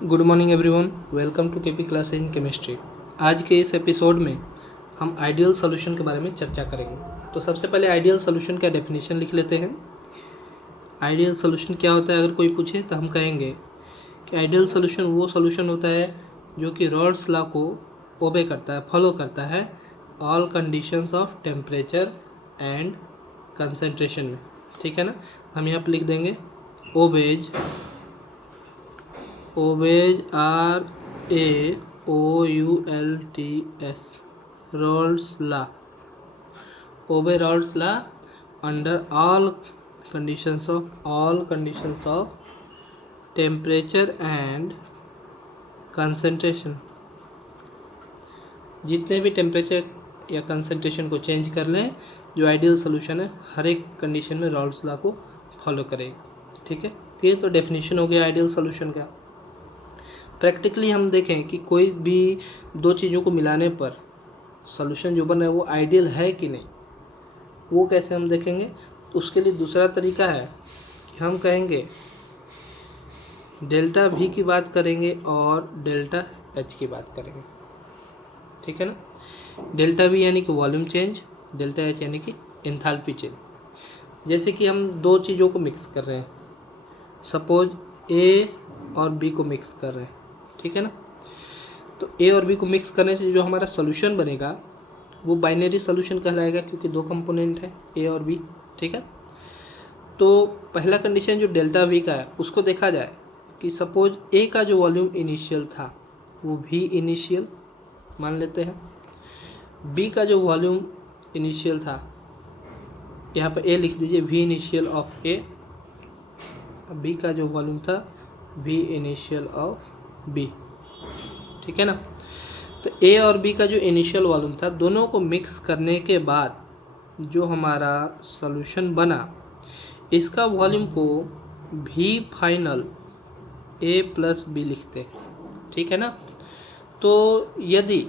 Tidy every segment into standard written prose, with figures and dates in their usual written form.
Good morning everyone, welcome to KP classes in chemistry. आज के इस एपिसोड में हम आइडियल सॉल्यूशन के बारे में चर्चा करेंगे। तो सबसे पहले आइडियल सॉल्यूशन का डेफिनेशन लिख लेते हैं। आइडियल सॉल्यूशन क्या होता है, अगर कोई पूछे तो हम कहेंगे कि आइडियल सॉल्यूशन वो सॉल्यूशन होता है जो कि रॉल्स लॉ को ओबे करता है, फॉलो करता है all conditions of temperature and concentration में। ठीक है ना, हम यहाँ पर लिख देंगे obeys RAOULTS Rolls law, obey Rolls law under all conditions of temperature and concentration। जितने भी टेम्परेचर या कंसंट्रेशन को चेंज कर लें, जो आइडियल सोल्यूशन है हर एक कंडीशन में रॉल्स लॉ को फॉलो करेगा। ठीक है, तो ये तो डेफिनेशन हो गया आइडियल सोल्यूशन का। प्रैक्टिकली हम देखें कि कोई भी दो चीज़ों को मिलाने पर सॉल्यूशन जो बन रहा है वो आइडियल है कि नहीं, वो कैसे हम देखेंगे। उसके लिए दूसरा तरीका है कि हम कहेंगे डेल्टा V की बात करेंगे और डेल्टा H की बात करेंगे। ठीक है ना, डेल्टा V यानी कि वॉल्यूम चेंज, डेल्टा H यानी कि एंथैल्पी चेंज। जैसे कि हम दो चीज़ों को मिक्स कर रहे हैं, सपोज A और B को मिक्स कर रहे हैं। ठीक है ना, तो A और B को मिक्स करने से जो हमारा सोल्यूशन बनेगा वो बाइनरी सोल्यूशन कहलाएगा, क्योंकि दो कंपोनेंट है A और B। ठीक है, तो पहला कंडीशन जो डेल्टा V का है उसको देखा जाए कि सपोज A का जो वॉल्यूम इनिशियल था वो V इनिशियल मान लेते हैं, B का जो वॉल्यूम इनिशियल था यहाँ पर A लिख दीजिए, V initial of A, B का जो वॉल्यूम था V इनिशियल ऑफ B। ठीक है ना, तो A और B का जो इनिशियल वॉल्यूम था दोनों को मिक्स करने के बाद जो हमारा सॉल्यूशन बना, इसका वॉल्यूम को V final A plus B लिखते हैं। ठीक है ना, तो यदि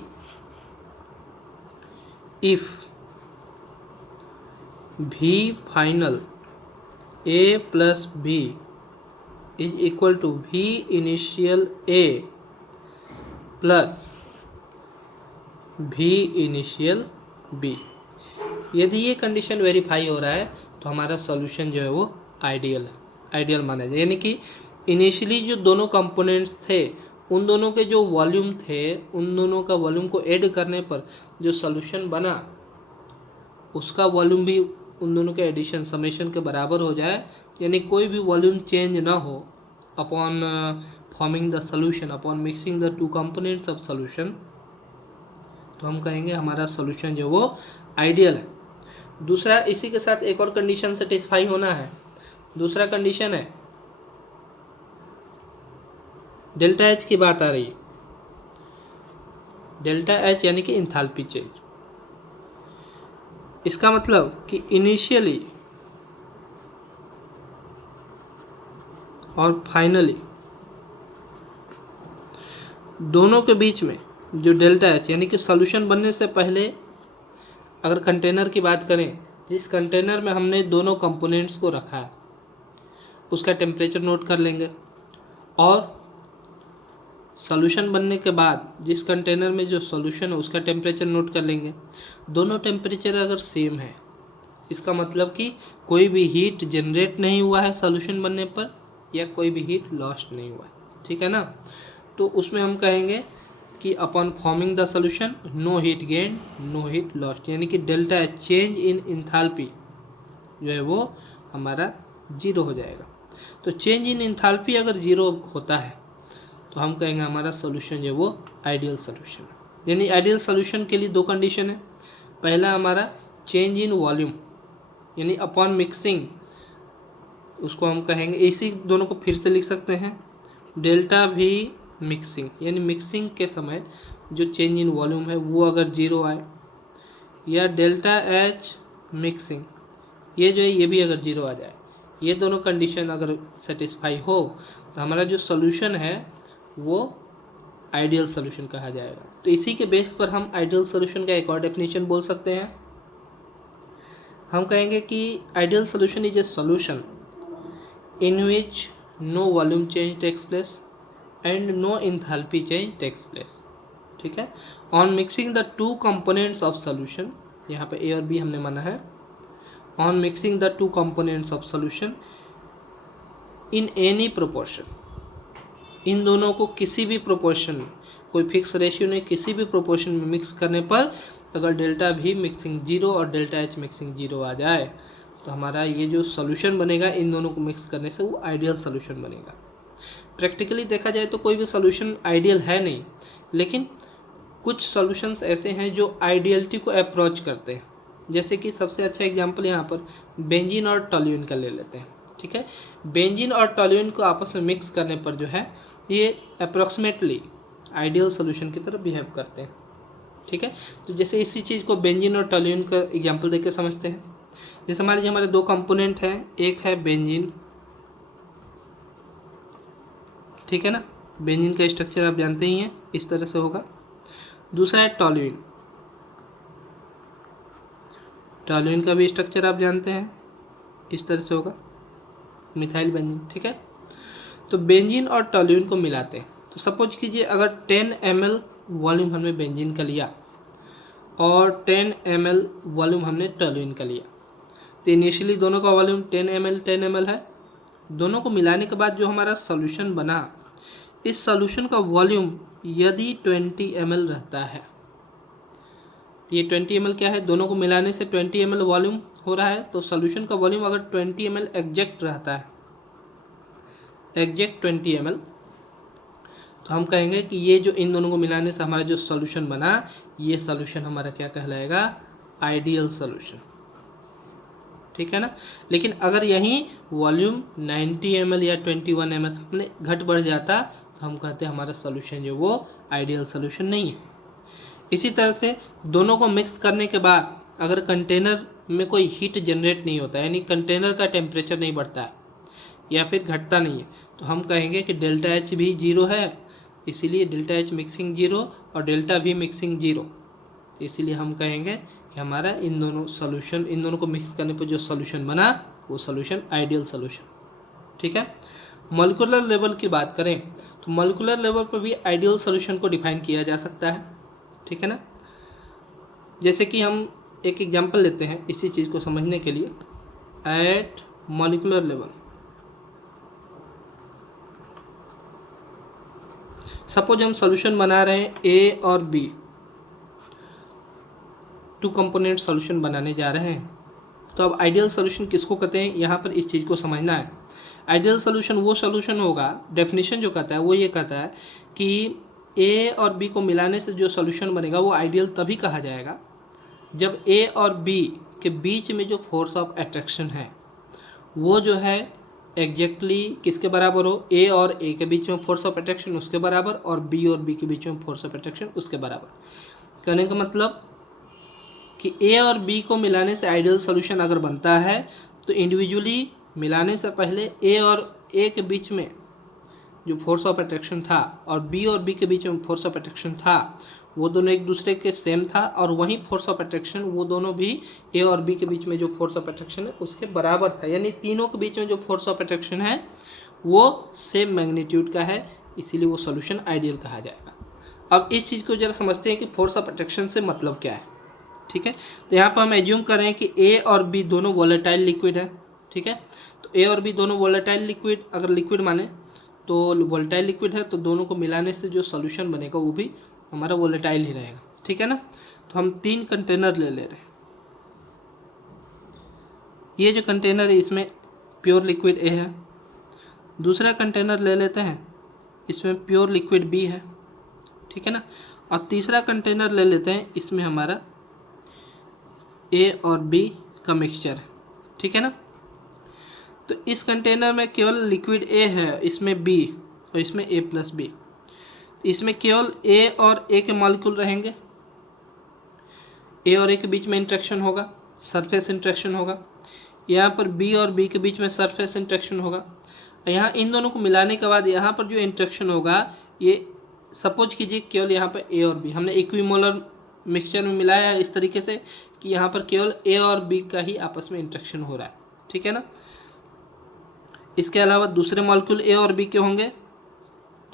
if V final A plus B is equal to V initial A plus V initial B, यदि ये कंडीशन वेरीफाई हो रहा है तो हमारा सॉल्यूशन जो है वो आइडियल माना जाए। यानी कि इनिशियली जो दोनों कंपोनेंट्स थे उन दोनों के जो वॉल्यूम थे, उन दोनों का वॉल्यूम को ऐड करने पर जो सॉल्यूशन बना उसका वॉल्यूम भी उन दोनों के एडिशन समेशन के बराबर हो जाए, यानी कोई भी वॉल्यूम चेंज ना हो upon forming the solution, upon mixing the two components of solution, तो हम कहेंगे हमारा सॉल्यूशन जो वो आइडियल है। दूसरा, इसी के साथ एक और कंडीशन सेटिस्फाई होना है। दूसरा कंडीशन है डेल्टा H की बात आ रही है, डेल्टा H यानी कि एंथैल्पी चेंज। इसका मतलब कि इनिशियली और फाइनली दोनों के बीच में जो डेल्टा H यानी कि सॉल्यूशन बनने से पहले अगर कंटेनर की बात करें, जिस कंटेनर में हमने दोनों कंपोनेंट्स को रखा है उसका टेम्परेचर नोट कर लेंगे, और सॉल्यूशन बनने के बाद जिस कंटेनर में जो सॉल्यूशन है उसका टेम्परेचर नोट कर लेंगे। दोनों टेम्परेचर अगर सेम है, इसका मतलब कि कोई भी हीट जनरेट नहीं हुआ है सॉल्यूशन बनने पर, या कोई भी हीट लॉस्ट नहीं हुआ है। ठीक है ना, तो उसमें हम कहेंगे कि upon forming the solution no heat gain no heat lost, यानी कि डेल्टा चेंज इन एंथैल्पी जो है वो हमारा जीरो हो जाएगा। तो चेंज इन एंथैल्पी अगर जीरो होता है तो हम कहेंगे हमारा सॉल्यूशन जो है वो आइडियल सॉल्यूशन है। यानी आइडियल सॉल्यूशन के लिए दो कंडीशन है। पहला हमारा चेंज इन वॉल्यूम, यानी अपॉन मिक्सिंग उसको हम कहेंगे, इसी दोनों को फिर से लिख सकते हैं, डेल्टा V मिक्सिंग, यानी मिक्सिंग के समय जो चेंज इन वॉल्यूम है वो अगर जीरो आए, या डेल्टा H मिक्सिंग ये जो है ये भी अगर जीरो आ जाए, ये दोनों कंडीशन अगर सेटिस्फाई हो तो हमारा जो सॉल्यूशन है वो आइडियल सॉल्यूशन कहा जाएगा। तो इसी के बेस पर हम आइडियल सॉल्यूशन का एक और डेफिनेशन बोल सकते हैं। हम कहेंगे कि ideal solution is a solution in which no volume change takes place, and no enthalpy change takes place. ठीक है। On mixing the two components of solution, यहाँ पे ए और बी हमने माना है। On mixing the two components of solution in any proportion, इन दोनों को किसी भी प्रोपोर्शन में, कोई फिक्स रेशियो नहीं, किसी भी प्रोपोर्शन में मिक्स करने पर अगर डेल्टा भी मिक्सिंग जीरो और डेल्टा एच मिक्सिंग जीरो आ जाए तो हमारा ये जो सोल्यूशन बनेगा इन दोनों को मिक्स करने से वो आइडियल सोल्यूशन बनेगा। प्रैक्टिकली देखा जाए तो कोई भी सोल्यूशन आइडियल है नहीं, लेकिन कुछ सॉल्यूशंस ऐसे हैं जो आइडियलिटी को अप्रोच करते हैं। जैसे कि सबसे अच्छा एग्जांपल यहाँ पर बेंजीन और टॉल्यूइन का ले लेते हैं। ठीक है। बेंजीन और टॉल्यूइन को आपस में मिक्स करने पर जो है ये अप्रॉक्सीमेटली आइडियल सॉल्यूशन की तरह बिहेव करते हैं। ठीक है। तो जैसे इसी चीज़ को बेंजीन और टॉल्यूइन का एग्जांपल देकर समझते हैं। जैसे हमारे दो कंपोनेंट हैं, एक है बेंजीन, ठीक है ना, बेंजीन का स्ट्रक्चर आप जानते ही हैं, इस तरह से होगा। दूसरा है टॉल्यूइन, टॉल्यूइन का भी स्ट्रक्चर आप जानते हैं, इस तरह से होगा, मिथाइल बेंजीन। ठीक है। तो बेंजीन और टॉल्यूइन को मिलाते हैं। तो सपोज कीजिए अगर 10 ml वॉल्यूम हमने बेंजीन का लिया और 10 ml वॉल्यूम हमने टॉल्यूइन का लिया, तो इनिशियली दोनों का वॉल्यूम 10 ml है। दोनों को मिलाने के बाद जो हमारा सॉल्यूशन बना, इस सॉल्यूशन का वॉल्यूम यदि 20 ml रहता है, ये 20 ml क्या है, दोनों को मिलाने से 20 ml वॉल्यूम हो रहा है। तो सॉल्यूशन का वॉल्यूम अगर 20 ml एग्जैक्ट रहता है, एग्जैक्ट 20 ml, तो हम कहेंगे कि ये जो इन दोनों को मिलाने से हमारा जो सॉल्यूशन बना, ये सॉल्यूशन हमारा क्या कहलाएगा, आइडियल सॉल्यूशन। ठीक है ना। लेकिन अगर यहीं वॉल्यूम 90 ml या 21 ml घट बढ़ जाता तो हम कहते हैं हमारा सॉल्यूशन जो वो आइडियल सॉल्यूशन नहीं है। इसी तरह से दोनों को मिक्स करने के बाद अगर कंटेनर में कोई हीट जनरेट नहीं होता, यानी कंटेनर का टेम्परेचर नहीं बढ़ता है या फिर घटता नहीं है, तो हम कहेंगे कि डेल्टा एच भी जीरो है, इसीलिए डेल्टा एच मिक्सिंग जीरो और डेल्टा भी मिक्सिंग जीरो। तो इसीलिए हम कहेंगे कि हमारा इन दोनों को मिक्स करने पर जो सॉल्यूशन बना वो सॉल्यूशन आइडियल सॉल्यूशन। ठीक है। मॉलिक्यूलर लेवल की बात करें तो मॉलिक्यूलर लेवल पर भी आइडियल सॉल्यूशन को डिफाइन किया जा सकता है। ठीक है ना। जैसे कि हम एक एग्जांपल लेते हैं इसी चीज़ को समझने के लिए। एट मॉलिक्यूलर लेवल, सपोज हम सॉल्यूशन बना रहे हैं ए और बी, टू कंपोनेंट सॉल्यूशन बनाने जा रहे हैं। तो अब आइडियल सॉल्यूशन किसको कहते हैं, यहाँ पर इस चीज़ को समझना है। आइडियल सॉल्यूशन वो सॉल्यूशन होगा, डेफिनेशन जो कहता है वो ये कहता है कि ए और बी को मिलाने से जो सॉल्यूशन बनेगा वो आइडियल तभी कहा जाएगा जब ए और बी के बीच में जो फोर्स ऑफ अट्रैक्शन है वो जो है एग्जैक्टली किसके बराबर हो, ए और ए के बीच में फोर्स ऑफ अट्रैक्शन उसके बराबर और बी के बीच में फोर्स ऑफ अट्रैक्शन उसके बराबर। कहने का मतलब कि ए और बी को मिलाने से आइडियल सॉल्यूशन अगर बनता है तो इंडिविजुअली मिलाने से पहले ए और ए के बीच में जो फोर्स ऑफ अट्रैक्शन था और बी के बीच में फोर्स ऑफ अट्रैक्शन था वो दोनों एक दूसरे के सेम था, और वहीं फोर्स ऑफ अट्रैक्शन वो दोनों भी ए और बी के बीच में जो फोर्स ऑफ अट्रैक्शन है उसके बराबर था, यानी तीनों के बीच में जो फोर्स ऑफ अट्रैक्शन है वो सेम मैग्नीट्यूड का है, इसीलिए वो सॉल्यूशन आइडियल कहा जाएगा। अब इस चीज़ को जरा समझते हैं कि फोर्स ऑफ अट्रैक्शन से मतलब क्या है। ठीक है। तो यहाँ पर हम एज्यूम कर रहे हैं कि ए और बी दोनों वॉलेटाइल लिक्विड है। ठीक है। तो ए और बी दोनों वॉलेटाइल लिक्विड, अगर लिक्विड माने तो वॉलेटाइल लिक्विड है, तो दोनों को मिलाने से जो सॉल्यूशन बनेगा वो भी हमारा वॉलेटाइल ही रहेगा। ठीक है ना। तो हम 3 कंटेनर ले रहे हैं। ये जो कंटेनर है इसमें प्योर लिक्विड ए है, दूसरा कंटेनर ले लेते हैं इसमें प्योर लिक्विड बी है। ठीक है ना। और तीसरा कंटेनर ले लेते हैं, इसमें हमारा ए और बी का मिक्सचर है। ठीक है ना। तो इस कंटेनर में केवल लिक्विड ए है, इसमें बी और इसमें ए प्लस बी। तो इसमें केवल ए और ए के मॉलिक्यूल रहेंगे, ए और ए के बीच में इंट्रैक्शन होगा, सरफेस इंट्रैक्शन होगा। यहाँ पर बी और बी के बीच में सरफेस इंट्रैक्शन होगा। यहाँ इन दोनों को मिलाने के बाद यहाँ पर जो इंट्रैक्शन होगा, ये सपोज कीजिए केवल यहाँ पर ए और बी हमने इक्विमोलर मिक्सचर में मिलाया है इस तरीके से कि यहाँ पर केवल ए और बी का ही आपस में इंट्रैक्शन हो रहा है। ठीक है ना। इसके अलावा दूसरे मॉलिक्यूल ए और बी के होंगे,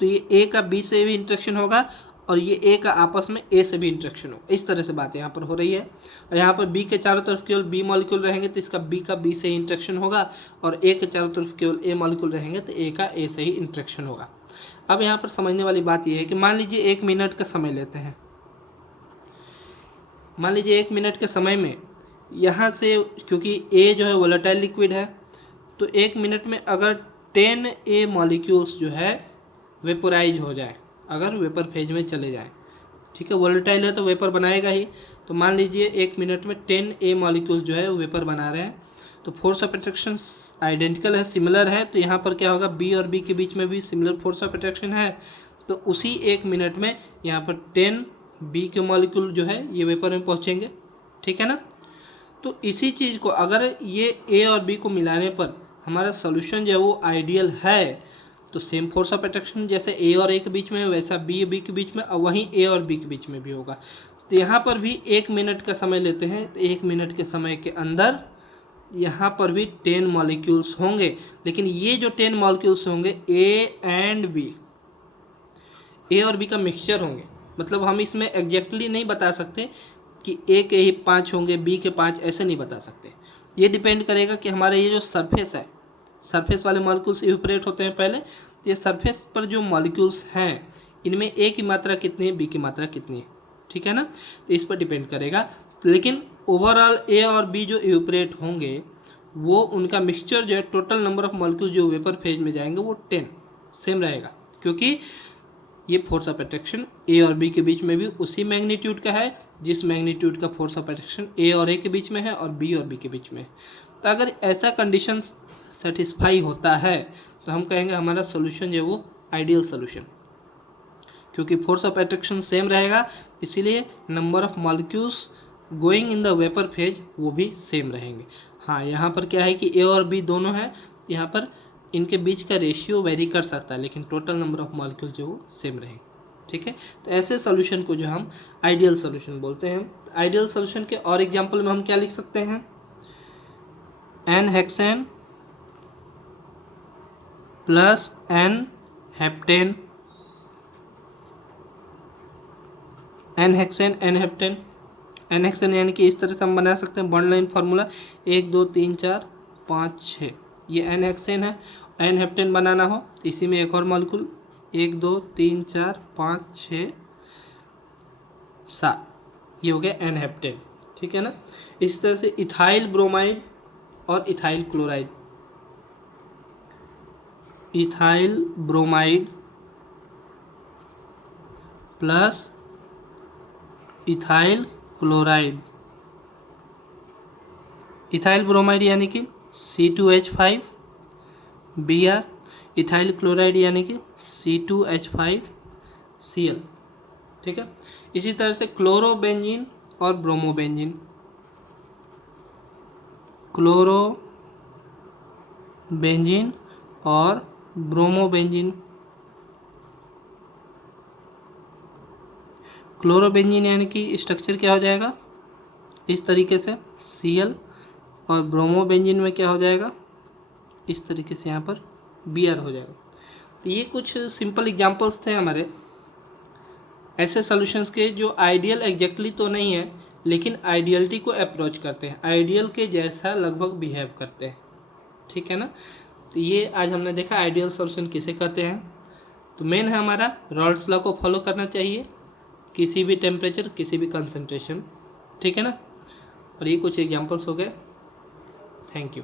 तो ये ए का बी से भी इंट्रैक्शन होगा और ये ए का आपस में ए से भी इंट्रैक्शन होगा। इस तरह से बात यहाँ पर हो रही है। और यहाँ पर बी के चारों तरफ केवल बी मॉलिक्यूल रहेंगे तो इसका बी का बी से ही इंट्रैक्शन होगा, और ए के चारों तरफ केवल ए मॉलिक्यूल रहेंगे तो ए का ए से ही इंट्रैक्शन होगा। अब यहाँ पर समझने वाली बात यह है कि मान लीजिए 1 मिनट का समय लेते हैं। मान लीजिए 1 मिनट के समय में यहाँ से, क्योंकि ए जो है वोलेटाइल लिक्विड है, तो 1 मिनट में अगर 10 ए मॉलिक्यूल्स जो है वेपोराइज हो जाए, अगर वेपर फेज में चले जाए, ठीक है, वोलेटाइल है तो वेपर बनाएगा ही। तो मान लीजिए 1 मिनट में 10 ए मॉलिक्यूल्स जो है वो वेपर बना रहे हैं, तो फोर्स ऑफ अट्रैक्शन आइडेंटिकल है, सिमिलर है। तो यहाँ पर क्या होगा, बी और बी के बीच में भी सिमिलर फोर्स ऑफ अट्रैक्शन है। तो उसी 1 मिनट में यहाँ पर 10 बी के मॉलिक्यूल जो है ये वेपर में पहुँचेंगे, ठीक है ना। तो इसी चीज़ को अगर ये ए और बी को मिलाने पर हमारा सोल्यूशन जो है वो आइडियल है, तो सेम फोर्स ऑफ अट्रैक्शन जैसे ए और ए के बीच में वैसा बी बी के बीच में, और वहीं ए और बी के बीच में भी होगा। तो यहाँ पर भी 1 मिनट का समय लेते हैं, तो 1 मिनट के समय के अंदर यहाँ पर भी 10 मॉलिक्यूल्स होंगे, लेकिन ये जो 10 मॉलिक्यूल्स होंगे ए एंड बी, ए और बी का मिक्सचर होंगे। मतलब हम इसमें एग्जैक्टली नहीं बता सकते कि ए के ही 5 होंगे, बी के 5, ऐसे नहीं बता सकते। ये डिपेंड करेगा कि हमारे ये जो सरफेस है, सरफेस वाले मॉलिक्यूल्स इवेपोरेट होते हैं पहले, तो ये सरफेस पर जो मॉलिक्यूल्स हैं इनमें ए की मात्रा कितनी है, बी की मात्रा कितनी है, ठीक है ना। तो इस पर डिपेंड करेगा। लेकिन ओवरऑल ए और बी जो इवेपोरेट होंगे वो उनका मिक्सचर जो है, टोटल नंबर ऑफ मॉलिक्यूल जो वेपर फेज में जाएंगे वो 10 सेम रहेगा, क्योंकि ये फोर्स ऑफ अट्रैक्शन ए और बी के बीच में भी उसी मैग्नीट्यूड का है जिस मैग्नीट्यूड का फोर्स ऑफ अट्रैक्शन ए और ए के बीच में है और बी और बी के बीच में है। तो अगर ऐसा कंडीशन सेटिस्फाई होता है तो हम कहेंगे हमारा सोल्यूशन जो है वो आइडियल सोल्यूशन, क्योंकि फोर्स ऑफ अट्रैक्शन सेम रहेगा, इसीलिए number of molecules going in the vapour phase वो भी सेम रहेंगे। हाँ, यहाँ पर क्या है कि ए और बी दोनों हैं, यहाँ पर इनके बीच का रेशियो वेरी कर सकता है, लेकिन टोटल नंबर ऑफ मॉलिक्यूल जो वो सेम रहेंगे, ठीक है। तो ऐसे सोल्यूशन को जो हम आइडियल सोल्यूशन बोलते हैं। आइडियल सोल्यूशन के और एग्जांपल में हम क्या लिख सकते हैं, N hexane plus N heptane, N hexane N heptane, N hexane यानी कि इस तरह से हम बना सकते हैं बॉन्ड लाइन फार्मूला 1 2 3 4 5 6, ये एन हेक्सेन है। एन हेप्टेन बनाना हो तो इसी में एक और मॉलिक्यूल 1 2 3 4 5 6 7, ये हो गया एन हेप्टेन, ठीक है ना। इस तरह से इथाइल ब्रोमाइड और ethyl chloride, ethyl bromide plus ethyl chloride, ethyl bromide यानी कि C2H5 Br, इथाइल क्लोराइड यानी कि C2H5Cl, ठीक है। इसी तरह से क्लोरोबेंजीन और ब्रोमोबेंजीन, क्लोरोबेंजीन और ब्रोमोबेंजीन, क्लोरोबेंजीन यानी कि स्ट्रक्चर क्या हो जाएगा इस तरीके से Cl, और ब्रोमोबेंजीन में क्या हो जाएगा इस तरीके से यहाँ पर Br हो जाएगा। तो ये कुछ सिंपल एग्जांपल्स थे हमारे ऐसे सॉल्यूशंस के जो आइडियल एग्जैक्टली तो नहीं है, लेकिन आइडियलिटी को अप्रोच करते हैं, आइडियल के जैसा लगभग बिहेव करते हैं, ठीक है ना। तो ये आज हमने देखा आइडियल सॉल्यूशन किसे कहते हैं। तो मेन है हमारा रॉल्स लॉ को फॉलो करना चाहिए किसी भी टेम्परेचर किसी भी कंसंट्रेशन, ठीक है ना। और ये कुछ एग्जांपल्स हो गए। Thank you.